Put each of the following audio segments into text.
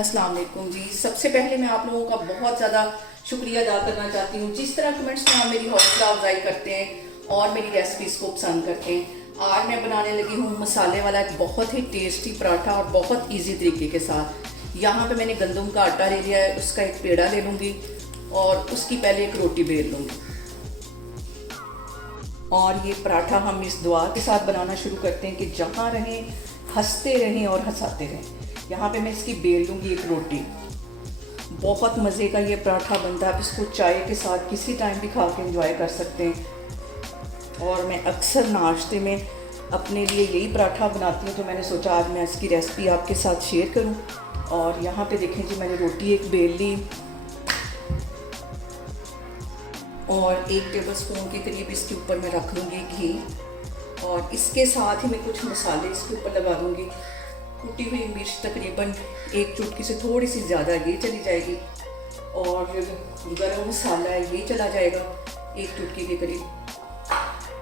अस्सलाम वालेकुम जी। सबसे पहले मैं आप लोगों का बहुत ज़्यादा शुक्रिया अदा करना चाहती हूँ जिस तरह कमेंट्स में आप मेरी हौसला अफजाई करते हैं और मेरी रेसिपीज़ को पसंद करते हैं। आज मैं बनाने लगी हूँ मसाले वाला एक बहुत ही टेस्टी पराठा और बहुत इजी तरीके के साथ। यहाँ पे मैंने गंदम का आटा ले लिया है, उसका एक पेड़ा ले लूँगी और उसकी पहले एक रोटी बेल लूँगी। और ये पराठा हम इस दुआ के साथ बनाना शुरू करते हैं कि जहाँ रहें हंसते रहें और हंसाते रहें। यहाँ पे मैं इसकी बेल लूँगी एक रोटी। बहुत मज़े का ये पराठा बनता है, आप इसको चाय के साथ किसी टाइम भी खा के एंजॉय कर सकते हैं। और मैं अक्सर नाश्ते में अपने लिए यही पराठा बनाती हूँ, तो मैंने सोचा आज मैं इसकी रेसिपी आपके साथ शेयर करूँ। और यहाँ पे देखें जी, मैंने रोटी एक बेल ली और 1 टेबल स्पून के करीब इसके ऊपर मैं रख लूँगी घी। और इसके साथ ही मैं कुछ मसाले इसके ऊपर लगा दूँगी। कुटी हुई मिर्च तकरीबन 1 चुटकी से थोड़ी सी ज़्यादा ये चली जाएगी। और गरम मसाला है ये चला जाएगा 1 चुटकी के करीब।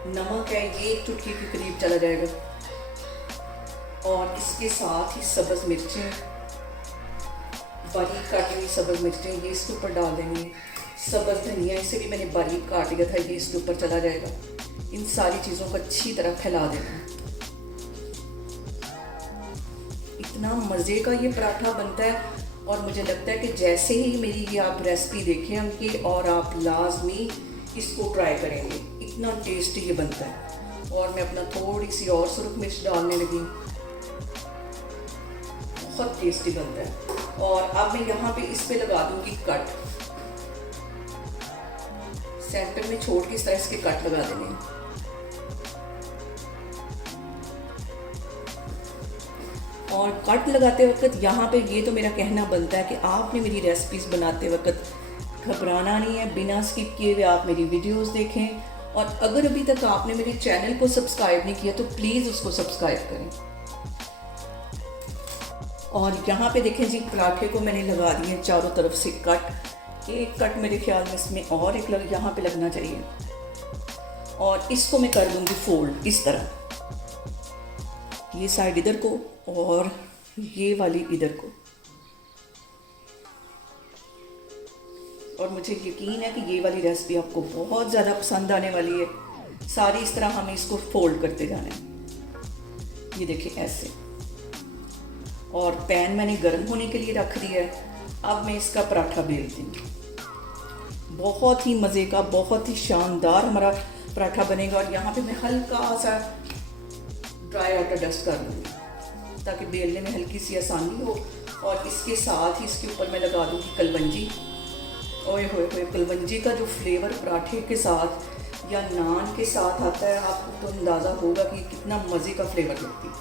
नमक है ये 1 चुटकी के करीब चला जाएगा। और इसके साथ ही सब्ज़ मिर्चें, बारीक काटी हुई सब्ज़ मिर्चें ये इसके ऊपर डाल देंगे। सब्ज़ धनिया इसे भी मैंने बारीक काट दिया था, ये इसके ऊपर चला जाएगा। इन सारी चीज़ों को अच्छी तरह फैला देना। इतना मज़े का ये पराठा बनता है और मुझे लगता है कि जैसे ही मेरी ये आप रेसिपी देखेंगे और आप लाजमी इसको ट्राई करेंगे, इतना टेस्टी ये बनता है। और मैं अपना थोड़ी सी और सुरख मिर्च डालने लगी, बहुत टेस्टी बनता है। और अब मैं यहाँ पे इस पे लगा दूंगी कट, सेंटर में छोड़ के इस तरह इसके कट लगा देने हैं। और कट लगाते वक्त यहाँ पे ये तो मेरा कहना बनता है कि आपने मेरी रेसिपीज़ बनाते वक्त घबराना नहीं है, बिना स्किप किए हुए आप मेरी वीडियोस देखें। और अगर अभी तक आपने मेरे चैनल को सब्सक्राइब नहीं किया तो प्लीज़ उसको सब्सक्राइब करें। और यहाँ पे देखें जी, पराठे को मैंने लगा दिए चारों तरफ से कट। एक कट मेरे ख्याल में इसमें और एक यहाँ पे लगना चाहिए। और इसको मैं कर दूँगी फोल्ड इस तरह, ये साइड इधर को और ये वाली इधर को। और मुझे यकीन है कि ये वाली रेसिपी आपको बहुत ज़्यादा पसंद आने वाली है। सारी इस तरह हमें इसको फोल्ड करते जाना है, ये देखिए ऐसे। और पैन मैंने गर्म होने के लिए रख दिया है। अब मैं इसका पराठा बेलती हूँ। बहुत ही मज़े का, बहुत ही शानदार हमारा पराठा बनेगा। और यहाँ पे मैं हल्का सा ड्राई आटा डस्ट कर लूँगी ताकि बेलने में हल्की सी आसानी हो। और इसके साथ ही इसके ऊपर मैं लगा दूँगी कलवंजी। ओए होए होए, कलवंजी का जो फ्लेवर पराठे के साथ या नान के साथ आता है, आपको तो अंदाज़ा होगा कि कितना मज़े का फ्लेवर लगती है।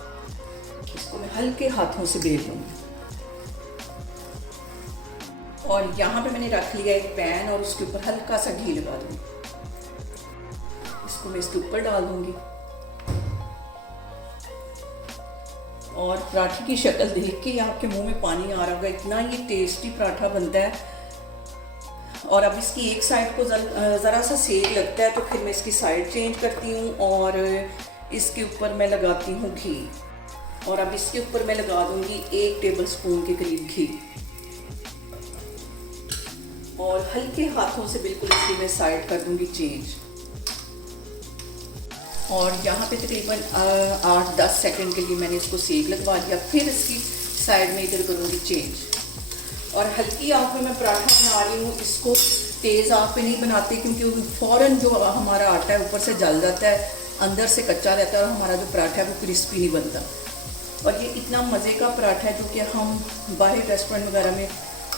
इसको मैं हल्के हाथों से बेल लूँगी। और यहाँ पे मैंने रख लिया एक पैन और उसके ऊपर हल्का सा घी लगा दूँगी। इसको मैं इसके ऊपर डाल दूँगी। और पराठे की शक्ल देख के आपके मुंह में पानी आ रहा होगा, इतना ये टेस्टी पराठा बनता है। और अब इसकी एक साइड को ज़रा सा सेक लगता है तो फिर मैं इसकी साइड चेंज करती हूँ और इसके ऊपर मैं लगाती हूँ घी। और अब इसके ऊपर मैं लगा दूँगी 1 टेबल स्पून के करीब घी। और हल्के हाथों से बिल्कुल इसकी मैं साइड कर दूँगी चेंज। और यहाँ पे तकरीबन 8-10 सेकंड के लिए मैंने इसको सेक लगवा दिया। फिर इसकी साइड में इधर करूँगी चेंज। और हल्की आंच में मैं पराठा बना रही हूँ, इसको तेज़ आंच पे नहीं बनाते क्योंकि फ़ौरन जो हमारा आटा है ऊपर से जल जाता है, अंदर से कच्चा रहता है और हमारा जो पराठा है वो क्रिस्पी नहीं बनता। और ये इतना मज़े का पराठा है जो कि हम बाहर रेस्टोरेंट वगैरह में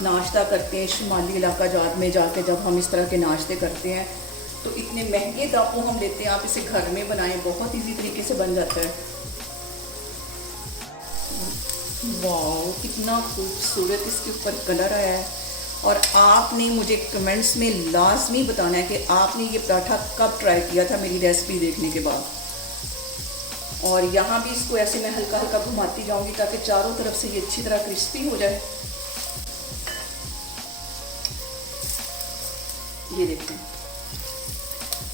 नाश्ता करते हैं, शुमाली इलाका जात में जाके जब हम इस तरह के नाश्ते करते हैं तो इतने महंगे दामों हम लेते हैं। आप इसे घर में बनाएं, बहुत इजी तरीके से बन जाता है। वाह, कितना खूबसूरत इसके ऊपर कलर आया है। और आपने मुझे कमेंट्स में लाजमी बताना है कि आपने ये पराठा कब ट्राई किया था मेरी रेसिपी देखने के बाद। और यहाँ भी इसको ऐसे मैं हल्का हल्का घुमाती जाऊँगी ताकि चारों तरफ से ये अच्छी तरह क्रिस्पी हो जाए। ये देखें,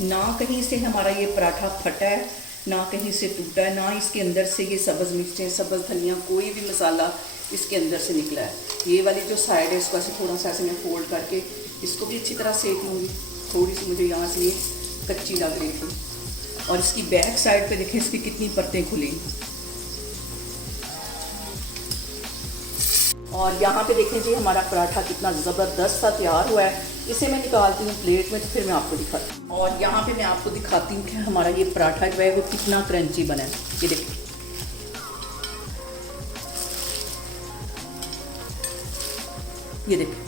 ना कहीं से हमारा ये पराठा फटा है, ना कहीं से टूटा है, ना इसके अंदर से ये सब्ज़ मिर्चें, सब्ज़ धनिया, कोई भी मसाला इसके अंदर से निकला है। ये वाली जो साइड है इसको ऐसे थोड़ा सा ऐसे मैं फोल्ड करके इसको भी अच्छी तरह सेक लूँगी। थोड़ी सी मुझे यहाँ से ये कच्ची लग रही थी। और इसकी बैक साइड पे देखें इसकी कितनी परतें खुली। और यहाँ पे देखें जी हमारा पराठा कितना ज़बरदस्त सा तैयार हुआ है। इसे मैं निकालती हूँ प्लेट में, तो फिर मैं आपको दिखाती हूँ। और यहाँ पे मैं आपको दिखाती हूँ कि हमारा ये पराठा जो है वो कितना क्रंची बना है। ये देखिए, ये देखिए।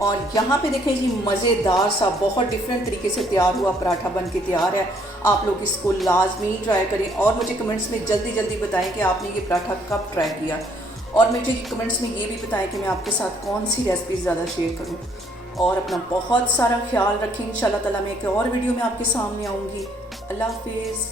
और यहाँ पे देखें जी मज़ेदार सा बहुत डिफरेंट तरीके से तैयार हुआ पराठा बन के तैयार है। आप लोग इसको लाजमी ट्राई करें और मुझे कमेंट्स में जल्दी जल्दी बताएं कि आपने ये पराठा कब ट्राई किया। और मुझे कमेंट्स में ये भी बताएं कि मैं आपके साथ कौन सी रेसिपी ज़्यादा शेयर करूं। और अपना बहुत सारा ख्याल रखें। इंशाल्लाह ताला मैं एक और वीडियो में आपके सामने आऊँगी। अल्लाह हाफिज़।